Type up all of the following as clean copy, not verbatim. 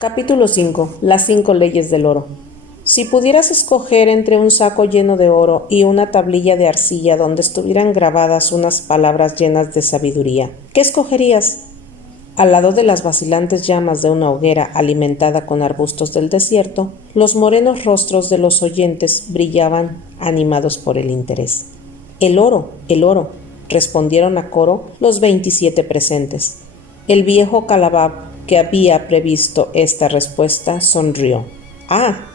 Capítulo 5. Las 5 leyes del oro. Si pudieras escoger entre un saco lleno de oro y una tablilla de arcilla donde estuvieran grabadas unas palabras llenas de sabiduría, ¿qué escogerías? Al lado de las vacilantes llamas de una hoguera alimentada con arbustos del desierto, los morenos rostros de los oyentes brillaban animados por el interés. El oro, respondieron a coro los 27 presentes. El viejo Calabab, que había previsto esta respuesta, sonrió. «Ah»,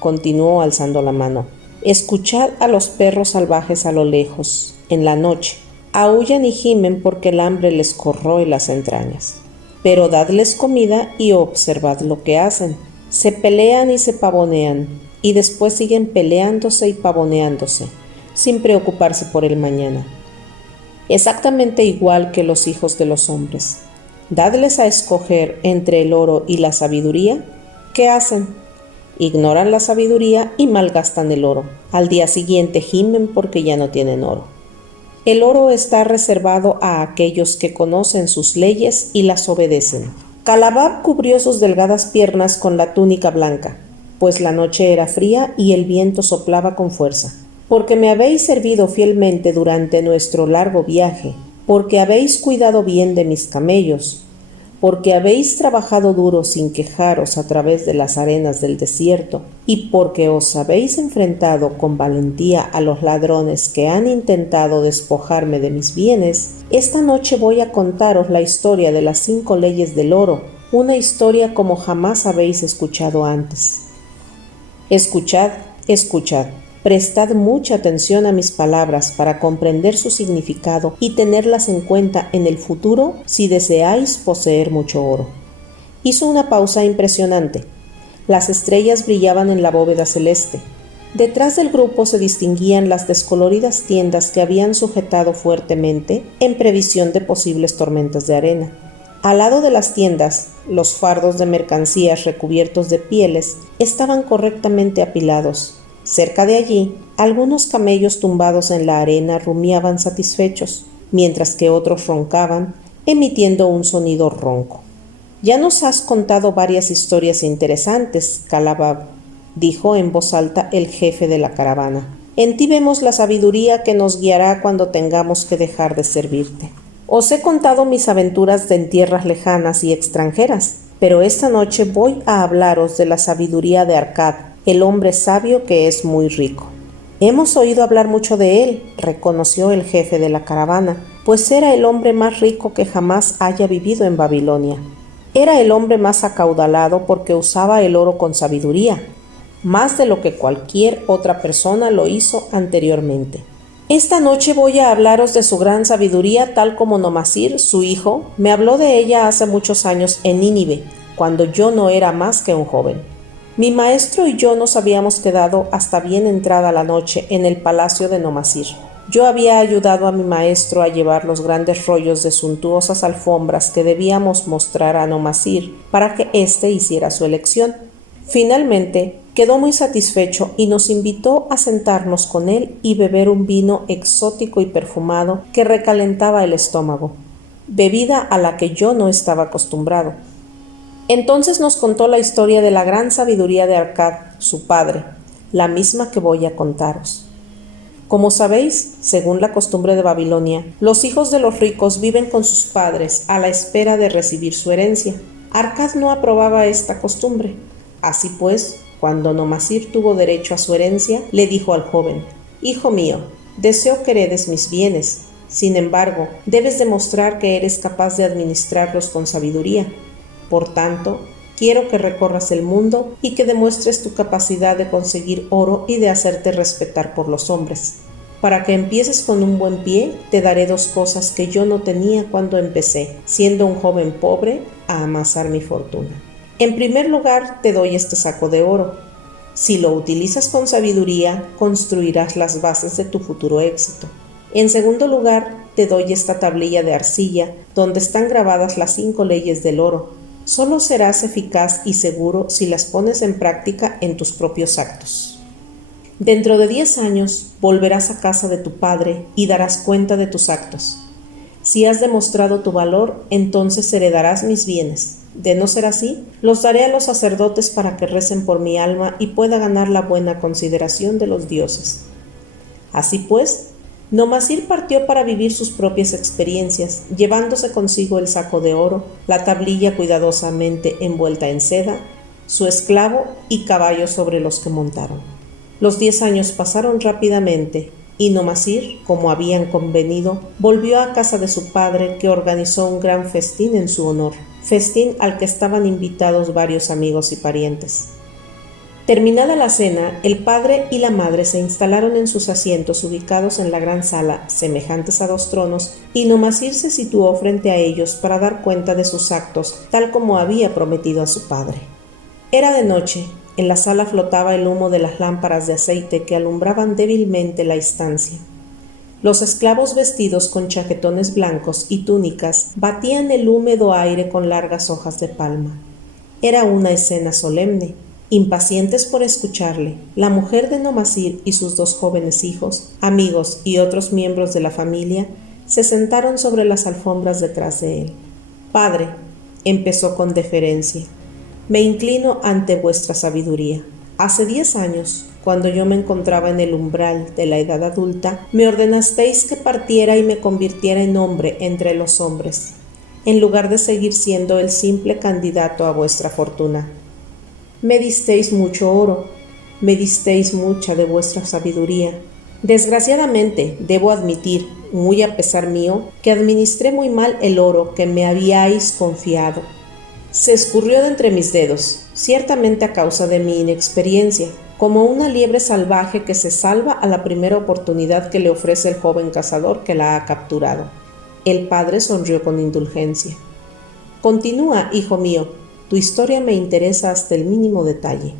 continuó alzando la mano, «escuchad a los perros salvajes a lo lejos, en la noche. Aúllan y gimen porque el hambre les corroe las entrañas. Pero dadles comida y observad lo que hacen. Se pelean y se pavonean, y después siguen peleándose y pavoneándose, sin preocuparse por el mañana. Exactamente igual que los hijos de los hombres. Dadles a escoger entre el oro y la sabiduría, ¿qué hacen? Ignoran la sabiduría y malgastan el oro. Al día siguiente gimen porque ya no tienen oro. El oro está reservado a aquellos que conocen sus leyes y las obedecen». Calabab cubrió sus delgadas piernas con la túnica blanca, pues la noche era fría y el viento soplaba con fuerza. «Porque me habéis servido fielmente durante nuestro largo viaje, porque habéis cuidado bien de mis camellos, porque habéis trabajado duro sin quejaros a través de las arenas del desierto, y porque os habéis enfrentado con valentía a los ladrones que han intentado despojarme de mis bienes, esta noche voy a contaros la historia de las 5 leyes del oro, una historia como jamás habéis escuchado antes. Escuchad, escuchad. Prestad mucha atención a mis palabras para comprender su significado y tenerlas en cuenta en el futuro si deseáis poseer mucho oro». Hizo una pausa impresionante. Las estrellas brillaban en la bóveda celeste. Detrás del grupo se distinguían las descoloridas tiendas que habían sujetado fuertemente en previsión de posibles tormentas de arena. Al lado de las tiendas, los fardos de mercancías recubiertos de pieles estaban correctamente apilados. Cerca de allí, algunos camellos tumbados en la arena rumiaban satisfechos, mientras que otros roncaban, emitiendo un sonido ronco. «Ya nos has contado varias historias interesantes, Calabab», dijo en voz alta el jefe de la caravana. «En ti vemos la sabiduría que nos guiará cuando tengamos que dejar de servirte. Os he contado mis aventuras en tierras lejanas y extranjeras, pero esta noche voy a hablaros de la sabiduría de Arkad, el hombre sabio que es muy rico». «Hemos oído hablar mucho de él», reconoció el jefe de la caravana, «pues era el hombre más rico que jamás haya vivido en Babilonia. Era el hombre más acaudalado porque usaba el oro con sabiduría, más de lo que cualquier otra persona lo hizo anteriormente. Esta noche voy a hablaros de su gran sabiduría tal como Nomasir, su hijo, me habló de ella hace muchos años en Nínive, cuando yo no era más que un joven. Mi maestro y yo nos habíamos quedado hasta bien entrada la noche en el palacio de Nomasir. Yo había ayudado a mi maestro a llevar los grandes rollos de suntuosas alfombras que debíamos mostrar a Nomasir para que éste hiciera su elección. Finalmente, quedó muy satisfecho y nos invitó a sentarnos con él y beber un vino exótico y perfumado que recalentaba el estómago, bebida a la que yo no estaba acostumbrado. Entonces nos contó la historia de la gran sabiduría de Arkad, su padre, la misma que voy a contaros. Como sabéis, según la costumbre de Babilonia, los hijos de los ricos viven con sus padres a la espera de recibir su herencia. Arkad no aprobaba esta costumbre. Así pues, cuando Nomasir tuvo derecho a su herencia, le dijo al joven: «Hijo mío, deseo que heredes mis bienes. Sin embargo, debes demostrar que eres capaz de administrarlos con sabiduría. Por tanto, quiero que recorras el mundo y que demuestres tu capacidad de conseguir oro y de hacerte respetar por los hombres. Para que empieces con un buen pie, te daré 2 cosas que yo no tenía cuando empecé, siendo un joven pobre, a amasar mi fortuna. En primer lugar, te doy este saco de oro. Si lo utilizas con sabiduría, construirás las bases de tu futuro éxito. En segundo lugar, te doy esta tablilla de arcilla, donde están grabadas las 5 leyes del oro. Solo serás eficaz y seguro si las pones en práctica en tus propios actos. Dentro de 10 años volverás a casa de tu padre y darás cuenta de tus actos. Si has demostrado tu valor, entonces heredarás mis bienes. De no ser así, los daré a los sacerdotes para que recen por mi alma y pueda ganar la buena consideración de los dioses. Así pues, Nomasir partió para vivir sus propias experiencias, llevándose consigo el saco de oro, la tablilla cuidadosamente envuelta en seda, su esclavo y caballos sobre los que montaron. Los 10 años pasaron rápidamente y Nomasir, como habían convenido, volvió a casa de su padre, que organizó un gran festín en su honor, festín al que estaban invitados varios amigos y parientes. Terminada la cena, el padre y la madre se instalaron en sus asientos ubicados en la gran sala, semejantes a 2 tronos, y Nomasir se situó frente a ellos para dar cuenta de sus actos, tal como había prometido a su padre. Era de noche. En la sala flotaba el humo de las lámparas de aceite que alumbraban débilmente la estancia. Los esclavos vestidos con chaquetones blancos y túnicas batían el húmedo aire con largas hojas de palma. Era una escena solemne. Impacientes por escucharle, la mujer de Nomasir y sus 2 jóvenes hijos, amigos y otros miembros de la familia, se sentaron sobre las alfombras detrás de él. «Padre», empezó con deferencia, «me inclino ante vuestra sabiduría. Hace 10 años, cuando yo me encontraba en el umbral de la edad adulta, me ordenasteis que partiera y me convirtiera en hombre entre los hombres, en lugar de seguir siendo el simple candidato a vuestra fortuna. Me disteis mucho oro, me disteis mucha de vuestra sabiduría. Desgraciadamente, debo admitir, muy a pesar mío, que administré muy mal el oro que me habíais confiado. Se escurrió de entre mis dedos, ciertamente a causa de mi inexperiencia, como una liebre salvaje que se salva a la primera oportunidad que le ofrece el joven cazador que la ha capturado». El padre sonrió con indulgencia. «Continúa, hijo mío. Tu historia me interesa hasta el mínimo detalle».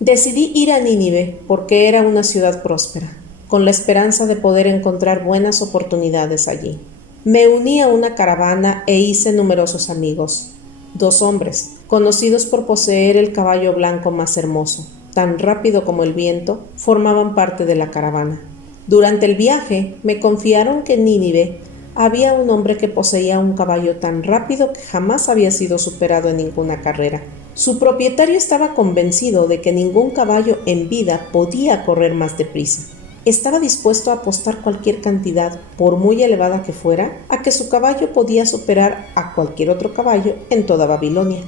Decidí ir a Nínive porque era una ciudad próspera, con la esperanza de poder encontrar buenas oportunidades allí. Me uní a una caravana e hice numerosos amigos. 2 hombres, conocidos por poseer el caballo blanco más hermoso, tan rápido como el viento, formaban parte de la caravana. Durante el viaje me confiaron que en Nínive había un hombre que poseía un caballo tan rápido que jamás había sido superado en ninguna carrera. Su propietario estaba convencido de que ningún caballo en vida podía correr más deprisa. Estaba dispuesto a apostar cualquier cantidad, por muy elevada que fuera, a que su caballo podía superar a cualquier otro caballo en toda Babilonia.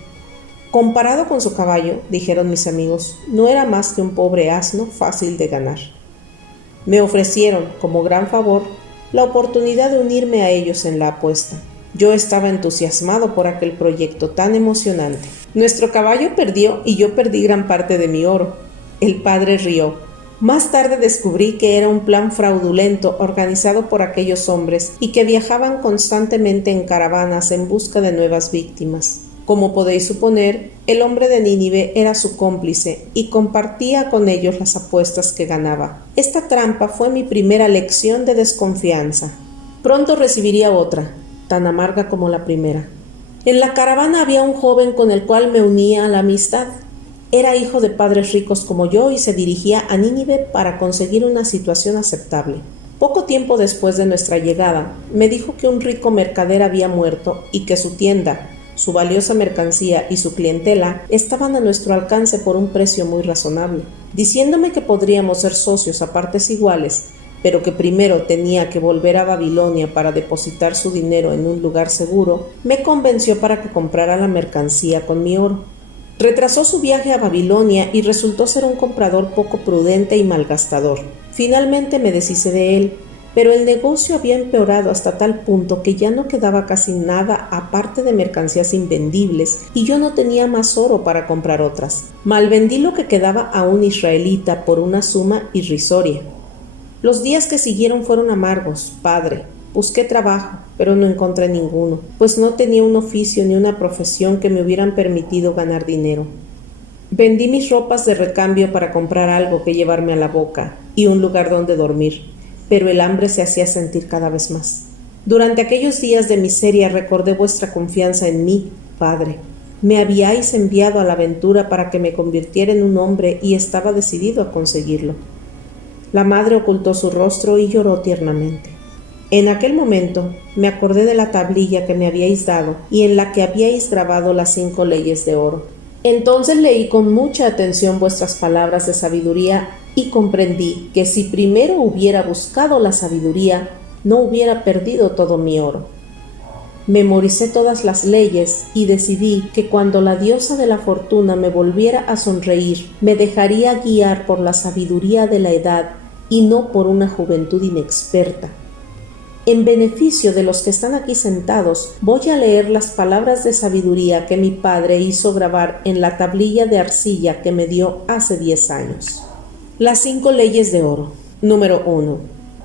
Comparado con su caballo, dijeron mis amigos, no era más que un pobre asno fácil de ganar. Me ofrecieron, como gran favor, la oportunidad de unirme a ellos en la apuesta. Yo estaba entusiasmado por aquel proyecto tan emocionante. Nuestro caballo perdió y yo perdí gran parte de mi oro. El padre rió. Más tarde descubrí que era un plan fraudulento organizado por aquellos hombres y que viajaban constantemente en caravanas en busca de nuevas víctimas. Como podéis suponer, el hombre de Nínive era su cómplice y compartía con ellos las apuestas que ganaba. Esta trampa fue mi primera lección de desconfianza. Pronto recibiría otra, tan amarga como la primera. En la caravana había un joven con el cual me unía a la amistad. Era hijo de padres ricos como yo y se dirigía a Nínive para conseguir una situación aceptable. Poco tiempo después de nuestra llegada, me dijo que un rico mercader había muerto y que su tienda, su valiosa mercancía y su clientela estaban a nuestro alcance por un precio muy razonable. Diciéndome que podríamos ser socios a partes iguales, pero que primero tenía que volver a Babilonia para depositar su dinero en un lugar seguro, me convenció para que comprara la mercancía con mi oro. Retrasó su viaje a Babilonia y resultó ser un comprador poco prudente y malgastador. Finalmente me deshice de él, pero el negocio había empeorado hasta tal punto que ya no quedaba casi nada aparte de mercancías invendibles y yo no tenía más oro para comprar otras. Malvendí lo que quedaba a un israelita por una suma irrisoria. Los días que siguieron fueron amargos, padre. Busqué trabajo, pero no encontré ninguno, pues no tenía un oficio ni una profesión que me hubieran permitido ganar dinero. Vendí mis ropas de recambio para comprar algo que llevarme a la boca y un lugar donde dormir, pero el hambre se hacía sentir cada vez más. Durante aquellos días de miseria recordé vuestra confianza en mí, padre. Me habíais enviado a la aventura para que me convirtiera en un hombre y estaba decidido a conseguirlo. La madre ocultó su rostro y lloró tiernamente. En aquel momento me acordé de la tablilla que me habíais dado y en la que habíais grabado las 5 leyes de oro. Entonces leí con mucha atención vuestras palabras de sabiduría y comprendí que si primero hubiera buscado la sabiduría, no hubiera perdido todo mi oro. Memoricé todas las leyes y decidí que cuando la diosa de la fortuna me volviera a sonreír, me dejaría guiar por la sabiduría de la edad y no por una juventud inexperta. En beneficio de los que están aquí sentados, voy a leer las palabras de sabiduría que mi padre hizo grabar en la tablilla de arcilla que me dio hace 10 años. Las 5 leyes de oro. Número 1.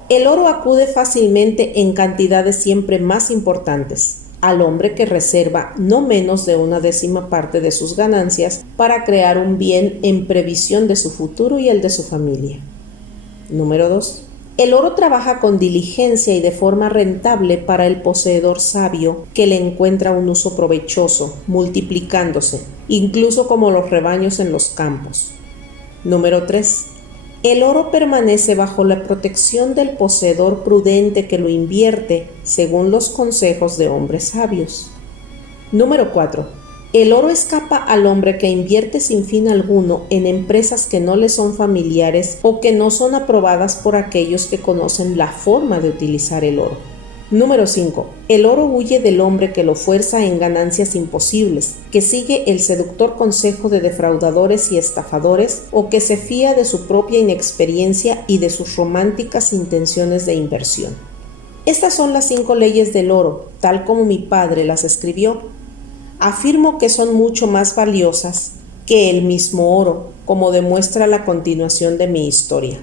El oro acude fácilmente en cantidades siempre más importantes al hombre que reserva no menos de 1/10 parte de sus ganancias para crear un bien en previsión de su futuro y el de su familia. Número 2. El oro trabaja con diligencia y de forma rentable para el poseedor sabio que le encuentra un uso provechoso, multiplicándose, incluso como los rebaños en los campos. Número 3. El oro permanece bajo la protección del poseedor prudente que lo invierte según los consejos de hombres sabios. Número 4. El oro escapa al hombre que invierte sin fin alguno en empresas que no le son familiares o que no son aprobadas por aquellos que conocen la forma de utilizar el oro. Número 5. El oro huye del hombre que lo fuerza en ganancias imposibles, que sigue el seductor consejo de defraudadores y estafadores o que se fía de su propia inexperiencia y de sus románticas intenciones de inversión. Estas son las 5 leyes del oro, tal como mi padre las escribió. Afirmo que son mucho más valiosas que el mismo oro, como demuestra la continuación de mi historia.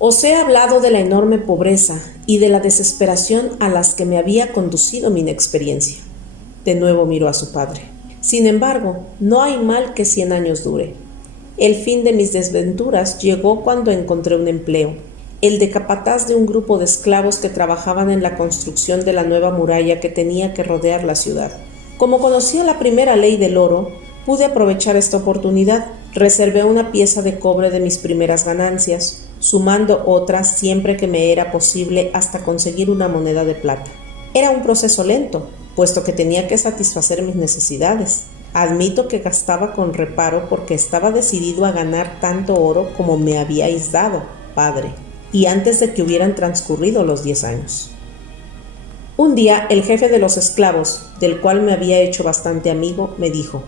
Os he hablado de la enorme pobreza y de la desesperación a las que me había conducido mi inexperiencia. De nuevo miró a su padre. Sin embargo, no hay mal que 100 años dure. El fin de mis desventuras llegó cuando encontré un empleo, el de capataz de un grupo de esclavos que trabajaban en la construcción de la nueva muralla que tenía que rodear la ciudad. Como conocía la primera ley del oro, pude aprovechar esta oportunidad. Reservé una pieza de cobre de mis primeras ganancias, sumando otras siempre que me era posible hasta conseguir una moneda de plata. Era un proceso lento, puesto que tenía que satisfacer mis necesidades. Admito que gastaba con reparo porque estaba decidido a ganar tanto oro como me habíais dado, padre, y antes de que hubieran transcurrido los 10 años. Un día el jefe de los esclavos, del cual me había hecho bastante amigo, me dijo: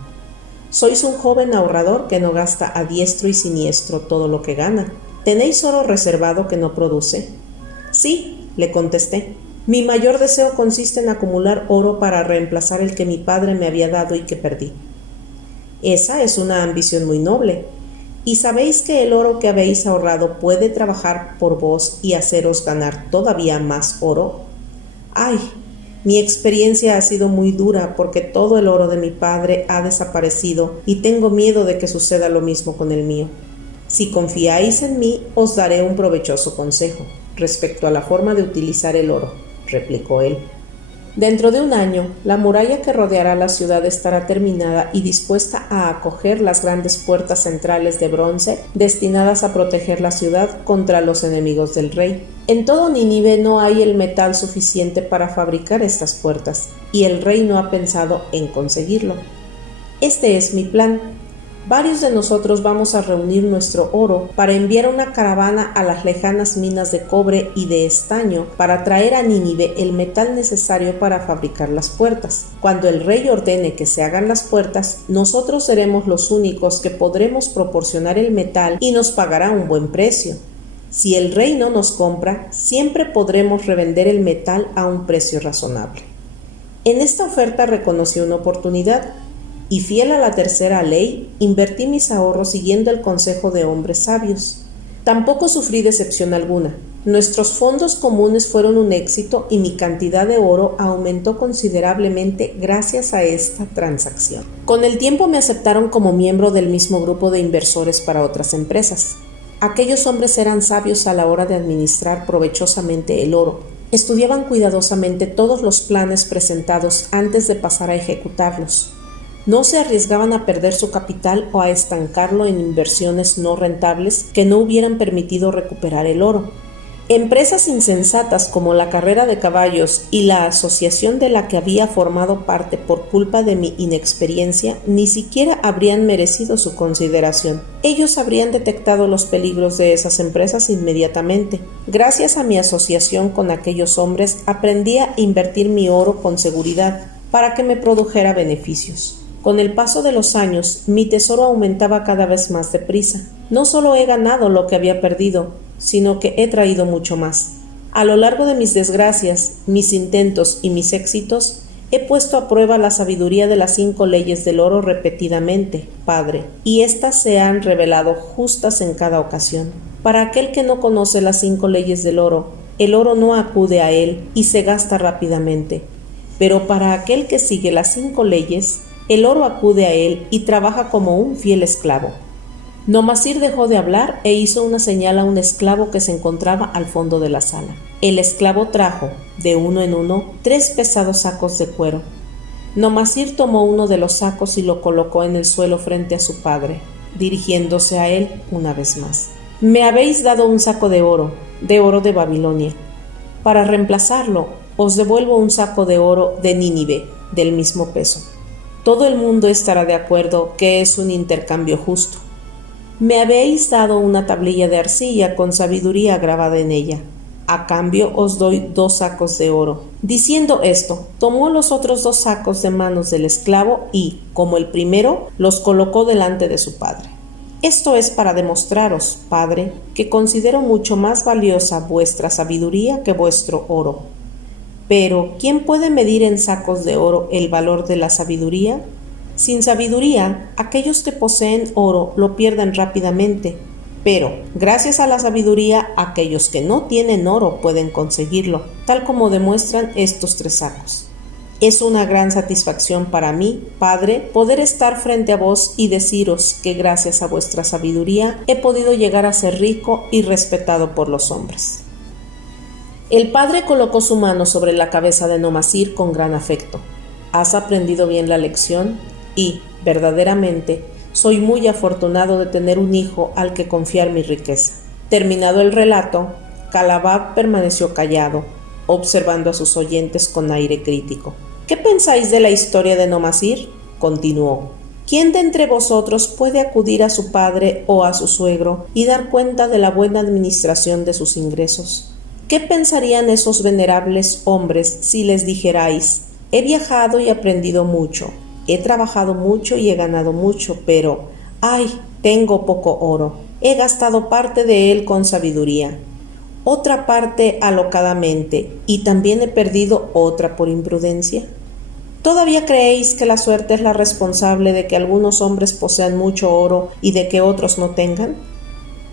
«Sois un joven ahorrador que no gasta a diestro y siniestro todo lo que gana. ¿Tenéis oro reservado que no produce?» «Sí», le contesté. «Mi mayor deseo consiste en acumular oro para reemplazar el que mi padre me había dado y que perdí». «Esa es una ambición muy noble. ¿Y sabéis que el oro que habéis ahorrado puede trabajar por vos y haceros ganar todavía más oro?» «Ay, mi experiencia ha sido muy dura porque todo el oro de mi padre ha desaparecido y tengo miedo de que suceda lo mismo con el mío. Si confiáis en mí, os daré un provechoso consejo respecto a la forma de utilizar el oro», replicó él. «Dentro de un año, la muralla que rodeará la ciudad estará terminada y dispuesta a acoger las grandes puertas centrales de bronce destinadas a proteger la ciudad contra los enemigos del rey. En todo Nínive no hay el metal suficiente para fabricar estas puertas, y el rey no ha pensado en conseguirlo. Este es mi plan. Varios de nosotros vamos a reunir nuestro oro para enviar una caravana a las lejanas minas de cobre y de estaño para traer a Nínive el metal necesario para fabricar las puertas. Cuando el rey ordene que se hagan las puertas, nosotros seremos los únicos que podremos proporcionar el metal y nos pagará un buen precio. Si el rey no nos compra, siempre podremos revender el metal a un precio razonable». En esta oferta reconocí una oportunidad, y fiel a la tercera ley, invertí mis ahorros siguiendo el consejo de hombres sabios. Tampoco sufrí decepción alguna. Nuestros fondos comunes fueron un éxito y mi cantidad de oro aumentó considerablemente gracias a esta transacción. Con el tiempo me aceptaron como miembro del mismo grupo de inversores para otras empresas. Aquellos hombres eran sabios a la hora de administrar provechosamente el oro. Estudiaban cuidadosamente todos los planes presentados antes de pasar a ejecutarlos. No se arriesgaban a perder su capital o a estancarlo en inversiones no rentables que no hubieran permitido recuperar el oro. Empresas insensatas como la carrera de caballos y la asociación de la que había formado parte por culpa de mi inexperiencia ni siquiera habrían merecido su consideración. Ellos habrían detectado los peligros de esas empresas inmediatamente. Gracias a mi asociación con aquellos hombres, aprendí a invertir mi oro con seguridad para que me produjera beneficios. Con el paso de los años, mi tesoro aumentaba cada vez más deprisa. No solo he ganado lo que había perdido, sino que he traído mucho más. A lo largo de mis desgracias, mis intentos y mis éxitos, he puesto a prueba la sabiduría de las 5 leyes del oro repetidamente, Padre, y éstas se han revelado justas en cada ocasión. Para aquel que no conoce las 5 leyes del oro, el oro no acude a él y se gasta rápidamente. Pero para aquel que sigue las 5 leyes, el oro acude a él y trabaja como un fiel esclavo. Nomasir dejó de hablar e hizo una señal a un esclavo que se encontraba al fondo de la sala. El esclavo trajo, de uno en uno, 3 pesados sacos de cuero. Nomasir tomó uno de los sacos y lo colocó en el suelo frente a su padre, dirigiéndose a él una vez más. Me habéis dado un saco de oro de Babilonia. Para reemplazarlo, os devuelvo un saco de oro de Nínive, del mismo peso. Todo el mundo estará de acuerdo que es un intercambio justo. Me habéis dado una tablilla de arcilla con sabiduría grabada en ella. A cambio os doy 2 sacos de oro. Diciendo esto, tomó los otros 2 sacos de manos del esclavo y, como el primero, los colocó delante de su padre. Esto es para demostraros, Padre, que considero mucho más valiosa vuestra sabiduría que vuestro oro. Pero, ¿quién puede medir en sacos de oro el valor de la sabiduría? Sin sabiduría, aquellos que poseen oro lo pierden rápidamente, pero gracias a la sabiduría, aquellos que no tienen oro pueden conseguirlo, tal como demuestran estos 3 sacos. Es una gran satisfacción para mí, Padre, poder estar frente a vos y deciros que gracias a vuestra sabiduría he podido llegar a ser rico y respetado por los hombres. El padre colocó su mano sobre la cabeza de Nomasir con gran afecto. Has aprendido bien la lección y, verdaderamente, soy muy afortunado de tener un hijo al que confiar mi riqueza. Terminado el relato, Kalabab permaneció callado, observando a sus oyentes con aire crítico. ¿Qué pensáis de la historia de Nomasir? Continuó. ¿Quién de entre vosotros puede acudir a su padre o a su suegro y dar cuenta de la buena administración de sus ingresos? ¿Qué pensarían esos venerables hombres si les dijerais: he viajado y aprendido mucho, he trabajado mucho y he ganado mucho, pero, ¡ay!, tengo poco oro, he gastado parte de él con sabiduría, otra parte alocadamente, y también he perdido otra por imprudencia? ¿Todavía creéis que la suerte es la responsable de que algunos hombres posean mucho oro y de que otros no tengan?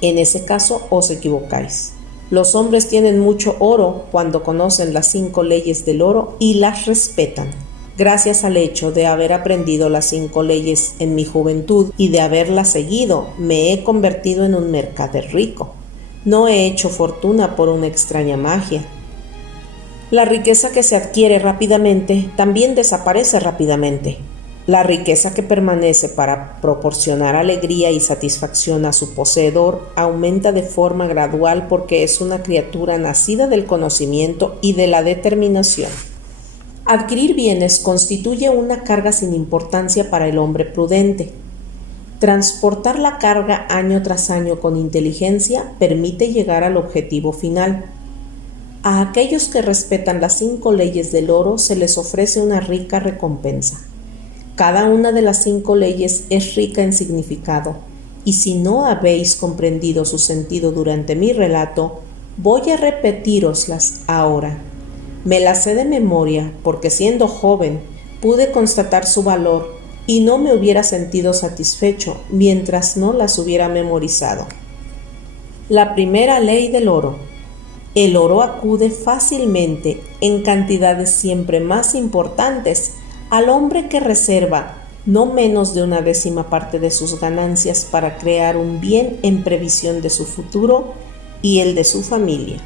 En ese caso os equivocáis. Los hombres tienen mucho oro cuando conocen las 5 leyes del oro y las respetan. Gracias al hecho de haber aprendido las 5 leyes en mi juventud y de haberlas seguido, me he convertido en un mercader rico. No he hecho fortuna por una extraña magia. La riqueza que se adquiere rápidamente también desaparece rápidamente. La riqueza que permanece para proporcionar alegría y satisfacción a su poseedor aumenta de forma gradual porque es una criatura nacida del conocimiento y de la determinación. Adquirir bienes constituye una carga sin importancia para el hombre prudente. Transportar la carga año tras año con inteligencia permite llegar al objetivo final. A aquellos que respetan las 5 leyes del oro se les ofrece una rica recompensa. Cada una de las 5 leyes es rica en significado, y si no habéis comprendido su sentido durante mi relato, voy a repetíroslas ahora. Me las sé de memoria porque siendo joven pude constatar su valor y no me hubiera sentido satisfecho mientras no las hubiera memorizado. La primera ley del oro. El oro acude fácilmente, en cantidades siempre más importantes, al hombre que reserva no menos de 1/10 parte de sus ganancias para crear un bien en previsión de su futuro y el de su familia.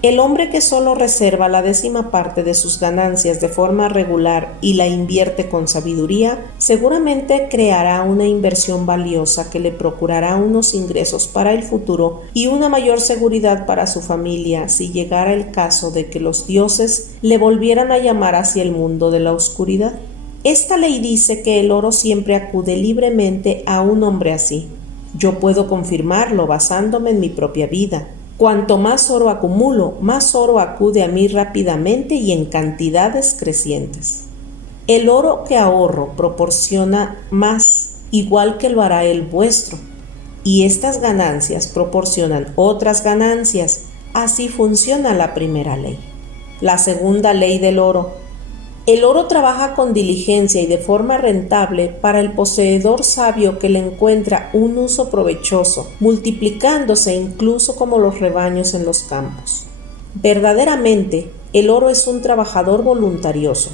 El hombre que solo reserva la 10ª parte de sus ganancias de forma regular y la invierte con sabiduría, seguramente creará una inversión valiosa que le procurará unos ingresos para el futuro y una mayor seguridad para su familia si llegara el caso de que los dioses le volvieran a llamar hacia el mundo de la oscuridad. Esta ley dice que el oro siempre acude libremente a un hombre así. Yo puedo confirmarlo basándome en mi propia vida. Cuanto más oro acumulo, más oro acude a mí rápidamente y en cantidades crecientes. El oro que ahorro proporciona más, igual que lo hará el vuestro, y estas ganancias proporcionan otras ganancias. Así funciona la primera ley. La segunda ley del oro. El oro trabaja con diligencia y de forma rentable para el poseedor sabio que le encuentra un uso provechoso, multiplicándose incluso como los rebaños en los campos. Verdaderamente, el oro es un trabajador voluntarioso.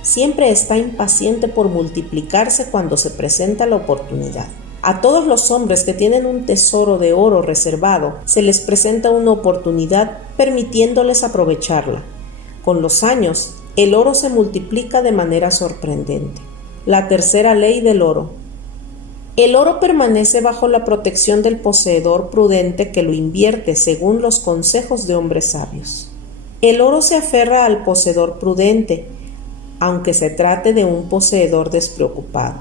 Siempre está impaciente por multiplicarse cuando se presenta la oportunidad. A todos los hombres que tienen un tesoro de oro reservado, se les presenta una oportunidad permitiéndoles aprovecharla. Con los años, el oro se multiplica de manera sorprendente. La tercera ley del oro. El oro permanece bajo la protección del poseedor prudente que lo invierte según los consejos de hombres sabios. El oro se aferra al poseedor prudente, aunque se trate de un poseedor despreocupado.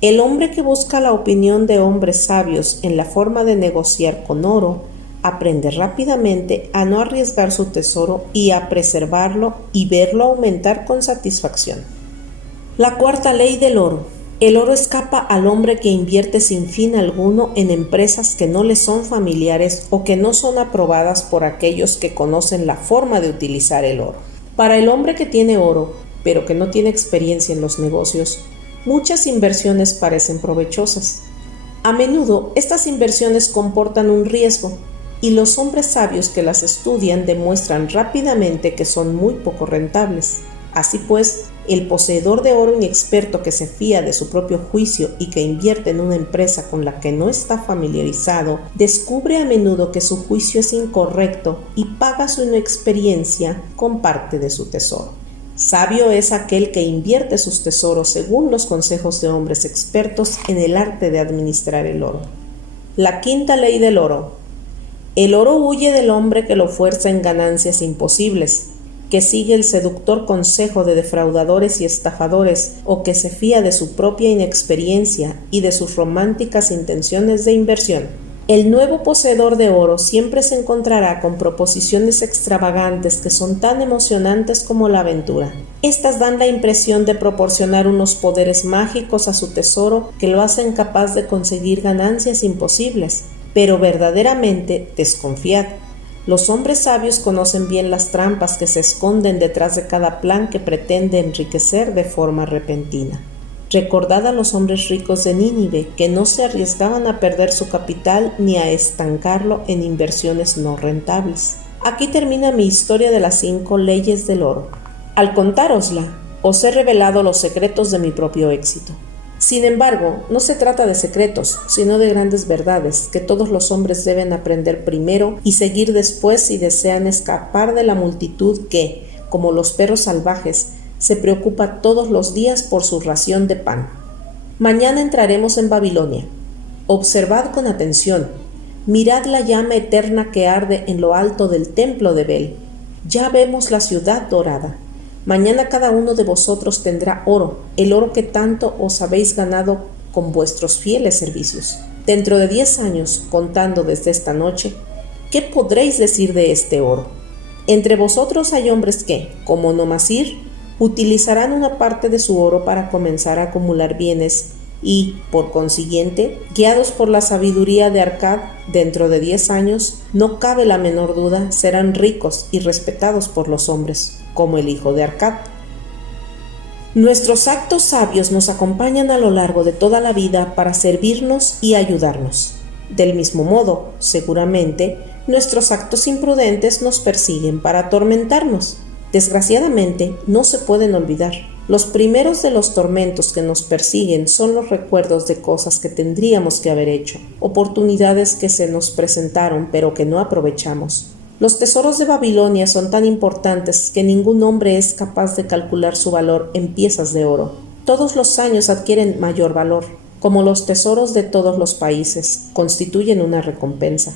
El hombre que busca la opinión de hombres sabios en la forma de negociar con oro, aprende rápidamente a no arriesgar su tesoro y a preservarlo y verlo aumentar con satisfacción. La cuarta ley del oro. El oro escapa al hombre que invierte sin fin alguno en empresas que no le son familiares o que no son aprobadas por aquellos que conocen la forma de utilizar el oro. Para el hombre que tiene oro, pero que no tiene experiencia en los negocios, muchas inversiones parecen provechosas. A menudo, estas inversiones comportan un riesgo, y los hombres sabios que las estudian demuestran rápidamente que son muy poco rentables. Así pues, el poseedor de oro inexperto que se fía de su propio juicio y que invierte en una empresa con la que no está familiarizado, descubre a menudo que su juicio es incorrecto y paga su inexperiencia con parte de su tesoro. Sabio es aquel que invierte sus tesoros según los consejos de hombres expertos en el arte de administrar el oro. La quinta ley del oro. El oro huye del hombre que lo fuerza en ganancias imposibles, que sigue el seductor consejo de defraudadores y estafadores, o que se fía de su propia inexperiencia y de sus románticas intenciones de inversión. El nuevo poseedor de oro siempre se encontrará con proposiciones extravagantes que son tan emocionantes como la aventura. Estas dan la impresión de proporcionar unos poderes mágicos a su tesoro que lo hacen capaz de conseguir ganancias imposibles. Pero verdaderamente desconfiad. Los hombres sabios conocen bien las trampas que se esconden detrás de cada plan que pretende enriquecer de forma repentina. Recordad a los hombres ricos de Nínive que no se arriesgaban a perder su capital ni a estancarlo en inversiones no rentables. Aquí termina mi historia de las 5 leyes del oro. Al contárosla, os he revelado los secretos de mi propio éxito. Sin embargo, no se trata de secretos, sino de grandes verdades que todos los hombres deben aprender primero y seguir después si desean escapar de la multitud que, como los perros salvajes, se preocupa todos los días por su ración de pan. Mañana entraremos en Babilonia. Observad con atención. Mirad la llama eterna que arde en lo alto del templo de Bel. Ya vemos la ciudad dorada. Mañana cada uno de vosotros tendrá oro, el oro que tanto os habéis ganado con vuestros fieles servicios. Dentro de 10 años, contando desde esta noche, ¿qué podréis decir de este oro? Entre vosotros hay hombres que, como Nomasir, utilizarán una parte de su oro para comenzar a acumular bienes y, por consiguiente, guiados por la sabiduría de Arcad, dentro de 10 años, no cabe la menor duda, serán ricos y respetados por los hombres, como el hijo de Arcad. Nuestros actos sabios nos acompañan a lo largo de toda la vida para servirnos y ayudarnos. Del mismo modo, seguramente, nuestros actos imprudentes nos persiguen para atormentarnos. Desgraciadamente, no se pueden olvidar. Los primeros de los tormentos que nos persiguen son los recuerdos de cosas que tendríamos que haber hecho, oportunidades que se nos presentaron pero que no aprovechamos. Los tesoros de Babilonia son tan importantes que ningún hombre es capaz de calcular su valor en piezas de oro. Todos los años adquieren mayor valor. Como los tesoros de todos los países, constituyen una recompensa.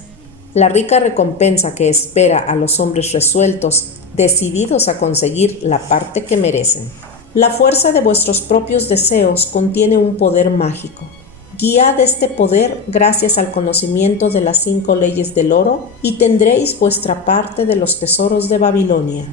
La rica recompensa que espera a los hombres resueltos, decididos a conseguir la parte que merecen. La fuerza de vuestros propios deseos contiene un poder mágico. Guiad este poder gracias al conocimiento de las 5 leyes del oro y tendréis vuestra parte de los tesoros de Babilonia.